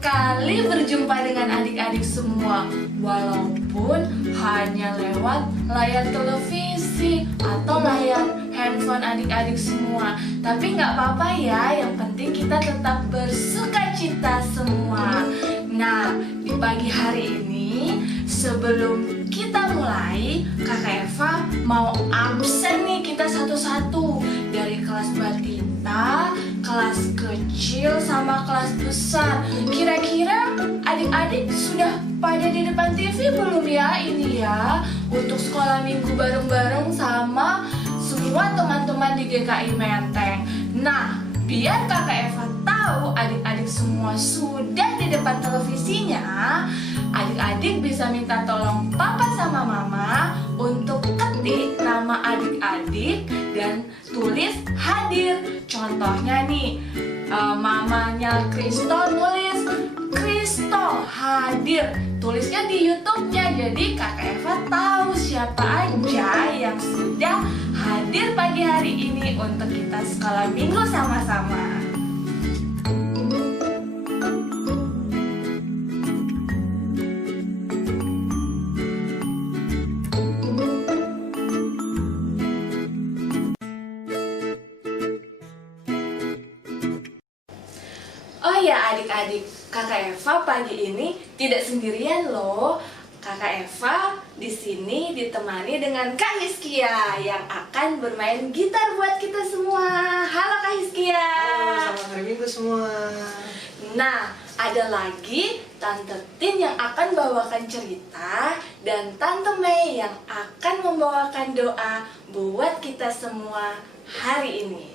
sekali berjumpa dengan adik-adik semua, walaupun hanya lewat layar televisi atau layar handphone adik-adik semua. Tapi nggak apa-apa ya, yang penting kita tetap bersukacita semua. Nah, di pagi hari ini sebelum kita mulai, Kakak Eva mau absen nih kita satu-satu, dari kelas balita, kelas kecil sama kelas besar. Kira-kira adik-adik sudah pada di depan TV belum ya ini ya, untuk sekolah minggu bareng-bareng sama semua teman-teman di GKI Menteng. Nah, biar Kakak Eva tahu adik-adik semua sudah di depan televisinya, adik-adik bisa minta tolong papa sama mama untuk ketik nama adik-adik dan tulis hadir. Contohnya nih, mamanya Kristo nulis Kristo hadir, tulisnya di YouTube-nya. Jadi Kakak Eva tahu siapa aja yang sudah hadir pagi hari ini untuk kita sekolah minggu sama-sama. Oh ya adik-adik, Kakak Eva pagi ini tidak sendirian loh. Kakak Eva di sini ditemani dengan Kak Hizkia yang akan bermain gitar buat kita semua. Halo Kak Hizkia. Halo, selamat hari Minggu semua. Nah, ada lagi Tante Tin yang akan bawakan cerita dan Tante Mei yang akan membawakan doa buat kita semua hari ini.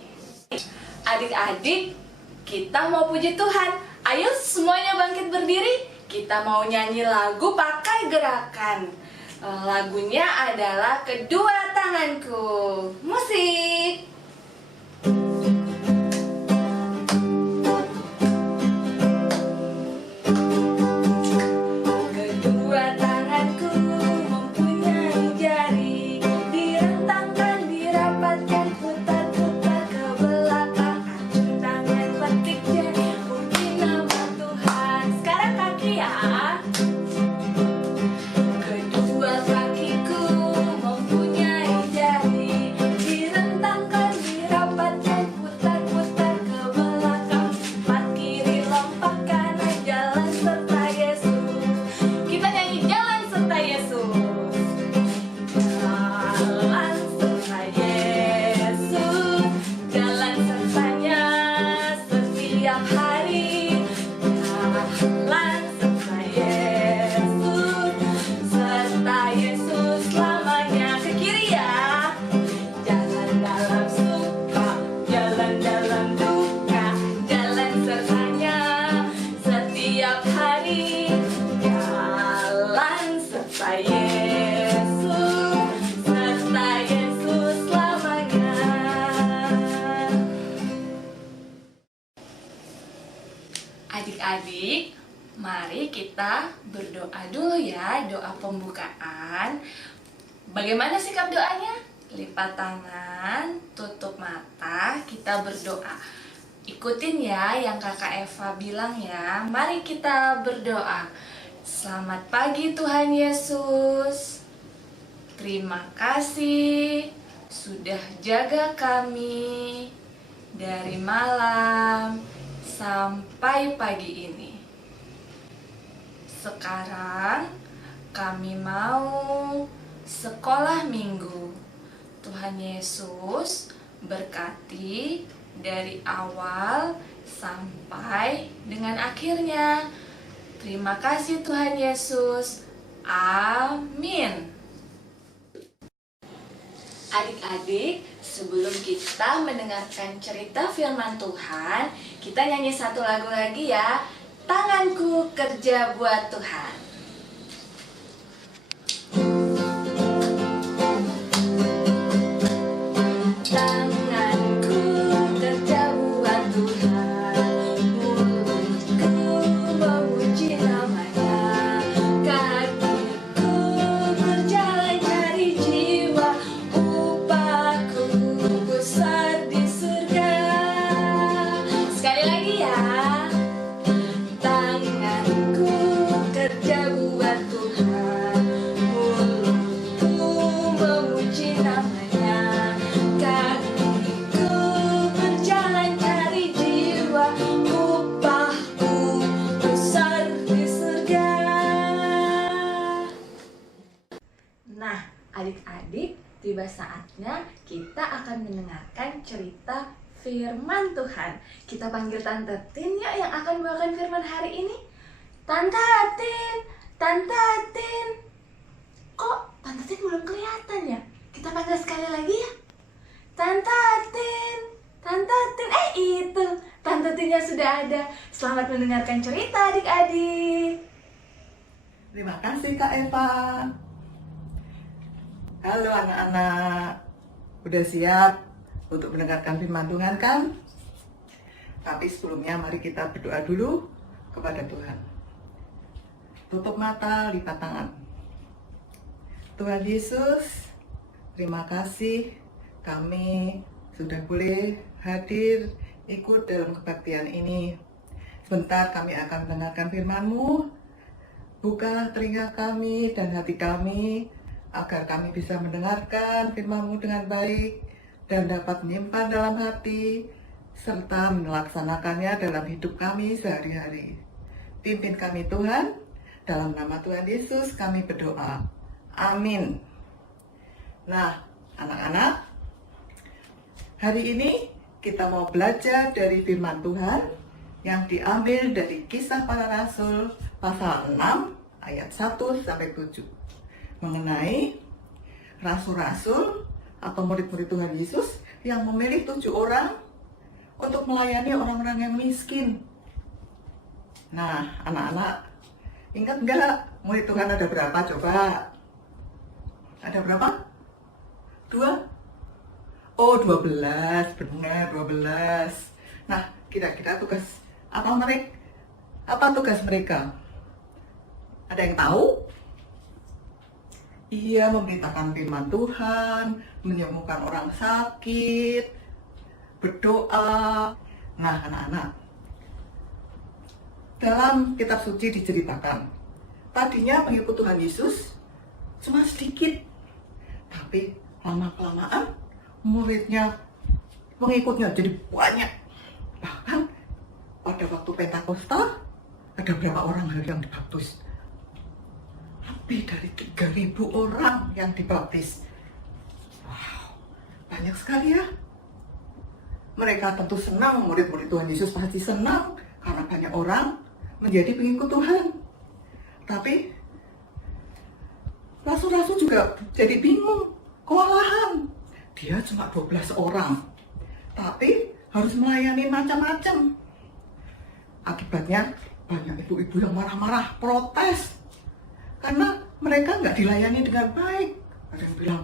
Adik-adik, kita mau puji Tuhan. Ayo semuanya bangkit berdiri. Kita mau nyanyi lagu pakai gerakan. Lagunya adalah Kedua Tanganku. Musik. Kedua tanganku mempunyai jari, direntangkan, dirapatkan, putar-putar ke belakang, acung tangan petik jari, puji nama Tuhan. Sekarang kaki ya. Kedua kakiku mempunyai jari, direntangkan, dirapatkan, putar-putar ke belakang, empat kiri lompat kanan, jalan serta Yesus. Kita nyanyi jalan serta Yesus. Jalan serta Yesus, jalan sertanya setiap hari. Jalan serta Yesus, serta Yesus selamanya. Ke kiri ya. Jalan dalam suka, jalan dalam duka, jalan sertanya setiap hari. Jalan serta Yesus, serta Yesus selamanya. Adik-adik, mari kita berdoa dulu ya, doa pembukaan. Bagaimana sikap doanya? Lipat tangan, tutup mata, kita berdoa. Ikutin ya yang Kakak Eva bilang ya. Mari kita berdoa. Selamat pagi Tuhan Yesus. Terima kasih sudah jaga kami dari malam sampai pagi ini. Sekarang kami mau sekolah minggu. Tuhan Yesus berkati dari awal sampai dengan akhirnya. Terima kasih Tuhan Yesus. Amin. Adik-adik, sebelum kita mendengarkan cerita firman Tuhan, kita nyanyi satu lagu lagi ya. Tanganku kerja buat Tuhan. Tanganku kerja buat Tuhan, mulutku memuji namanya, kakiku berjalan cari jiwa, upahku besar di surga. Sekali lagi ya. Tangan Sudah saatnya kita akan mendengarkan cerita firman Tuhan. Kita panggil Tante Tin ya yang akan membawakan firman hari ini. Tante Tin, Tante Tin. Kok Tante Tin belum kelihatan ya? Kita panggil sekali lagi ya. Tante Tin, Tante Tin. Itu Tante Tinnya sudah ada. Selamat mendengarkan cerita adik-adik. Terima kasih Kak Eva. Halo anak-anak, udah siap untuk mendengarkan firman Tuhan kan? Tapi sebelumnya mari kita berdoa dulu kepada Tuhan. Tutup mata, lipat tangan. Tuhan Yesus, terima kasih kami sudah boleh hadir ikut dalam kebaktian ini. Sebentar kami akan mendengarkan firman-Mu. Buka telinga kami dan hati kami agar kami bisa mendengarkan firman-Mu dengan baik dan dapat menyimpan dalam hati serta melaksanakannya dalam hidup kami sehari-hari. Pimpin kami Tuhan, dalam nama Tuhan Yesus kami berdoa. Amin. Nah, anak-anak, hari ini kita mau belajar dari firman Tuhan yang diambil dari Kisah Para Rasul pasal 6 ayat 1 sampai 7 mengenai rasul-rasul atau murid-murid Tuhan Yesus yang memilih 7 orang untuk melayani orang-orang yang miskin. Nah, anak-anak, ingat nggak murid Tuhan ada berapa coba? Ada berapa? 2? Oh, 12, benar 12. Nah, kira-kira tugas apa tugas mereka? Ada yang tahu? Iya, memberitakan firman Tuhan, menyembuhkan orang sakit, berdoa. Nah, anak-anak, dalam kitab suci diceritakan, tadinya pengikut Tuhan Yesus cuma sedikit, tapi lama-kelamaan pengikutnya jadi banyak. Bahkan pada waktu Pentakosta, ada berapa orang yang dibaptis? Lebih dari 3.000 orang yang dibaptis. Wow, banyak sekali ya. Mereka tentu senang, murid-murid Tuhan Yesus pasti senang karena banyak orang menjadi pengikut Tuhan. Tapi rasul-rasul juga jadi bingung, kewalahan. Dia cuma 12 orang, tapi harus melayani macam-macam. Akibatnya banyak ibu-ibu yang marah-marah, protes. Karena mereka nggak dilayani dengan baik. Ada yang bilang,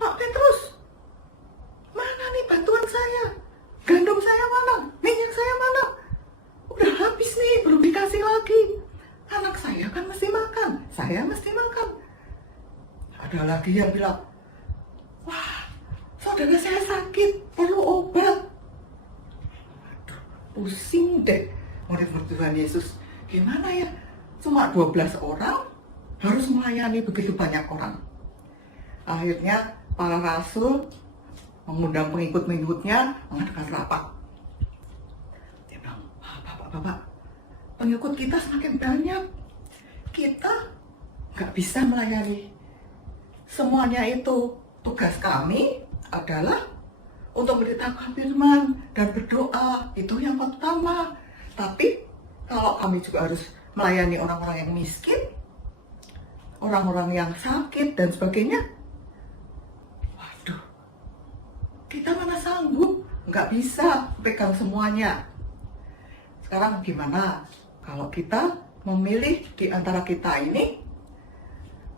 Pak Petrus, mana nih bantuan saya? Gandum saya mana? Minyak saya mana? Udah habis nih, belum dikasih lagi. Anak saya kan mesti makan, saya mesti makan. Ada lagi yang bilang, wah, saudara saya sakit, perlu obat. Aduh, pusing deh murid-murid Tuhan Yesus. Gimana ya? Cuma 12 orang harus melayani begitu banyak orang. Akhirnya para rasul mengundang pengikut-pengikutnya mengadakan rapat. Dia bilang, Bapak, pengikut kita semakin banyak. Kita nggak bisa melayani semuanya itu. Tugas kami adalah untuk memberitakan firman dan berdoa. Itu yang pertama. Tapi kalau kami juga harus melayani orang-orang yang miskin, orang-orang yang sakit dan sebagainya, waduh, kita mana sanggup, nggak bisa pegang semuanya. Sekarang gimana kalau kita memilih di antara kita ini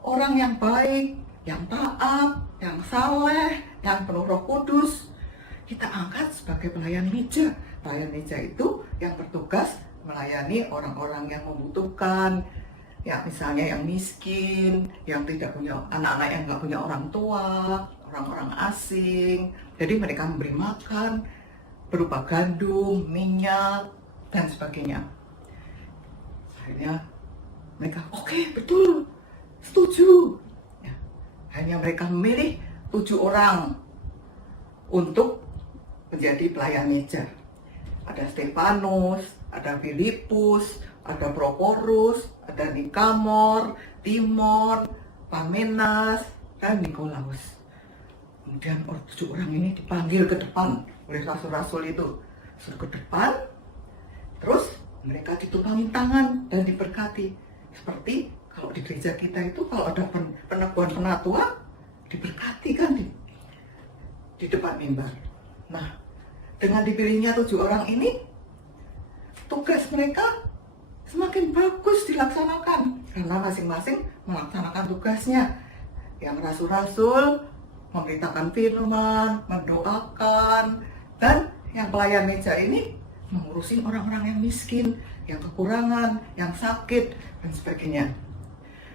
orang yang baik, yang taat, yang saleh, yang penuh Roh Kudus, kita angkat sebagai pelayan meja. Pelayan meja itu yang bertugas melayani orang-orang yang membutuhkan, ya misalnya yang miskin, yang tidak punya anak-anak, yang nggak punya orang tua, orang-orang asing. Jadi mereka memberi makan berupa gandum, minyak, dan sebagainya. Akhirnya mereka, oke, betul, setuju. Ya, akhirnya mereka memilih 7 orang untuk menjadi pelayan meja. Ada Stefanus, ada Filipus, ada Prokorus, ada Nikamor, Timon, Parmenas, dan Nikolaus. Kemudian 7 orang ini dipanggil ke depan oleh rasul-rasul itu. Suruh ke depan, terus mereka ditumpangin tangan dan diberkati. Seperti kalau di gereja kita itu kalau ada peneguhan penatua, diberkati kan di depan mimbar. Nah, dengan dipilihnya 7 orang ini, tugas mereka semakin bagus dilaksanakan karena masing-masing melaksanakan tugasnya. Yang rasul-rasul memberitakan firman, mendoakan, dan yang pelayan meja ini mengurusin orang-orang yang miskin, yang kekurangan, yang sakit, dan sebagainya.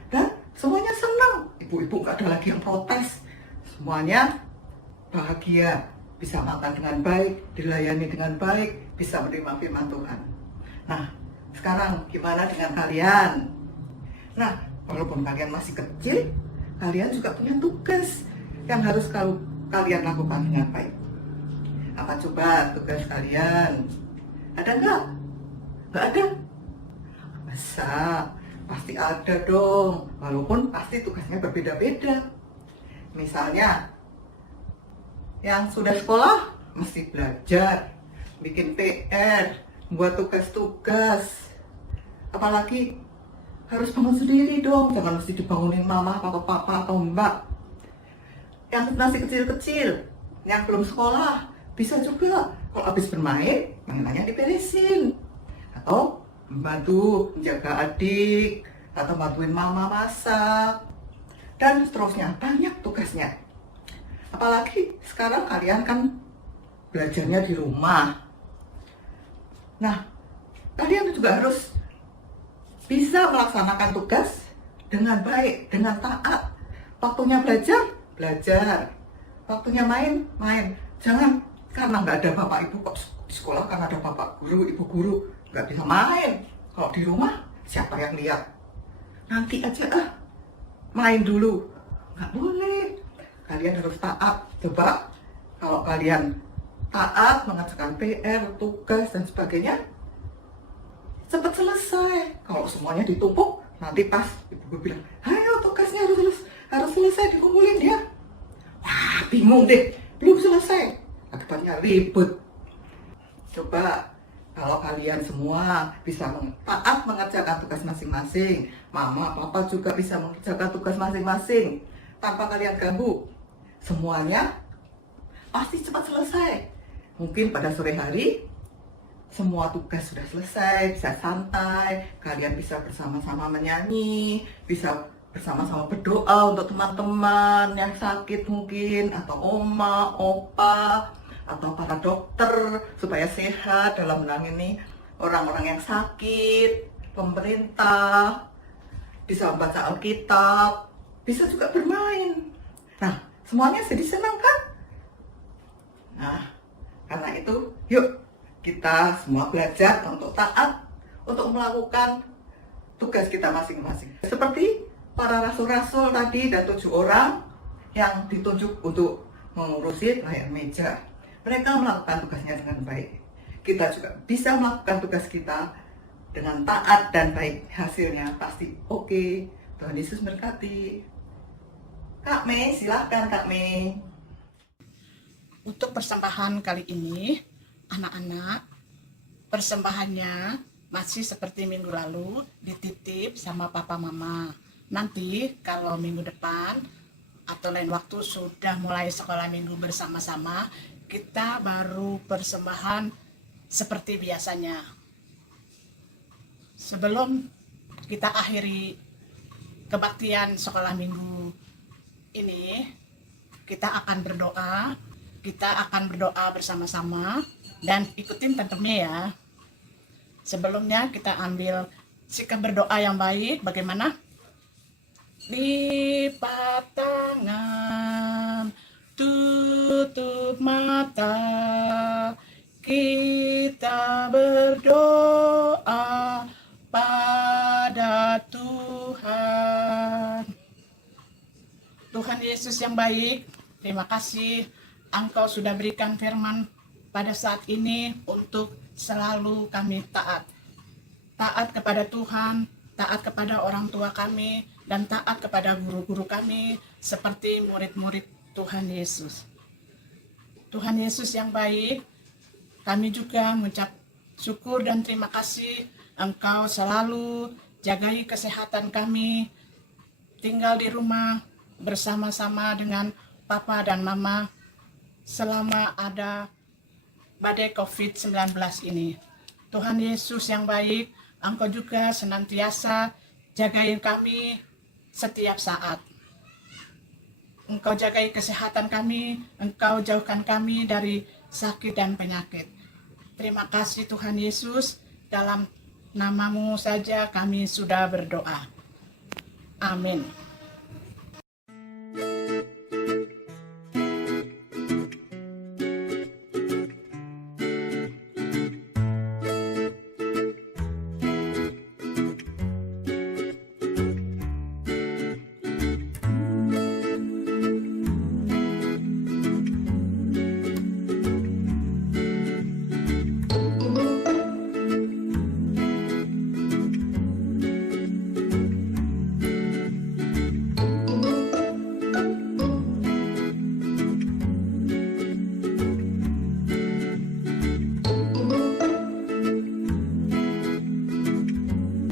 Dan semuanya senang. Ibu-ibu gak ada lagi yang protes. Semuanya bahagia, bisa makan dengan baik, dilayani dengan baik, bisa menerima firman Tuhan. Nah, sekarang gimana dengan kalian? Nah, walaupun kalian masih kecil, kalian juga punya tugas yang harus kalian lakukan dengan baik. Apa coba tugas kalian? Ada nggak? Nggak ada? Masa? Pasti ada dong, walaupun pasti tugasnya berbeda-beda. Misalnya, yang sudah sekolah mesti belajar, bikin PR, buat tugas-tugas. Apalagi harus bangun sendiri dong, jangan mesti dibangunin mama atau papa atau mbak. Yang masih kecil-kecil, yang belum sekolah, bisa juga kalau habis bermain, mainannya diberesin. Atau membantu menjaga adik, atau bantuin mama masak, dan seterusnya, banyak tugasnya. Apalagi sekarang kalian kan belajarnya di rumah. Nah, kalian juga harus bisa melaksanakan tugas dengan baik, dengan taat. Waktunya belajar, belajar. Waktunya main, main. Jangan karena nggak ada bapak ibu kok di sekolah, karena ada bapak guru, ibu guru, nggak bisa main. Kalau di rumah, siapa yang lihat? Nanti aja main dulu. Nggak boleh. Kalian harus taat. Coba kalau kalian taat mengerjakan PR, tugas, dan sebagainya, cepat selesai. Kalau semuanya ditumpuk, nanti pas ibu bilang, ayo tugasnya harus selesai, dikumpulin dia. Wah, bingung deh, belum selesai. Akibatnya ribet. Coba kalau kalian semua bisa taat mengerjakan tugas masing-masing, mama, papa juga bisa mengerjakan tugas masing-masing tanpa kalian ganggu, semuanya pasti cepat selesai. Mungkin pada sore hari semua tugas sudah selesai, bisa santai, kalian bisa bersama-sama menyanyi, bisa bersama-sama berdoa untuk teman-teman yang sakit mungkin, atau oma, opa, atau para dokter supaya sehat dalam menangani orang-orang yang sakit, pemerintah, bisa membaca Alkitab, bisa juga bermain. Nah, semuanya jadi senang kan? Nah, karena itu, yuk kita semua belajar untuk taat, untuk melakukan tugas kita masing-masing. Seperti para rasul-rasul tadi dan 7 orang yang ditunjuk untuk mengurusi pelayan meja. Mereka melakukan tugasnya dengan baik. Kita juga bisa melakukan tugas kita dengan taat dan baik. Hasilnya pasti oke. Tuhan Yesus berkati. Kak Mei, silahkan Kak Mei. Untuk persembahan kali ini, anak-anak, persembahannya masih seperti minggu lalu, dititip sama papa mama. Nanti kalau minggu depan atau lain waktu sudah mulai sekolah minggu bersama-sama, kita baru persembahan seperti biasanya. Sebelum kita akhiri kebaktian sekolah minggu ini, kita akan berdoa bersama-sama dan ikutin Tante Mei ya. Sebelumnya kita ambil sikap berdoa yang baik. Bagaimana? Lipat tangan, tutup mata, kita berdoa pada Tuhan. Tuhan Yesus yang baik, terima kasih Engkau sudah berikan firman pada saat ini untuk selalu kami taat. Taat kepada Tuhan, taat kepada orang tua kami, dan taat kepada guru-guru kami seperti murid-murid Tuhan Yesus. Tuhan Yesus yang baik, kami juga mengucap syukur dan terima kasih Engkau selalu jagai kesehatan kami, tinggal di rumah bersama-sama dengan Papa dan Mama selama ada badai COVID-19 ini. Tuhan Yesus yang baik, Engkau juga senantiasa jagain kami setiap saat. Engkau jagai kesehatan kami, Engkau jauhkan kami dari sakit dan penyakit. Terima kasih Tuhan Yesus, dalam nama-Mu saja kami sudah berdoa. Amin.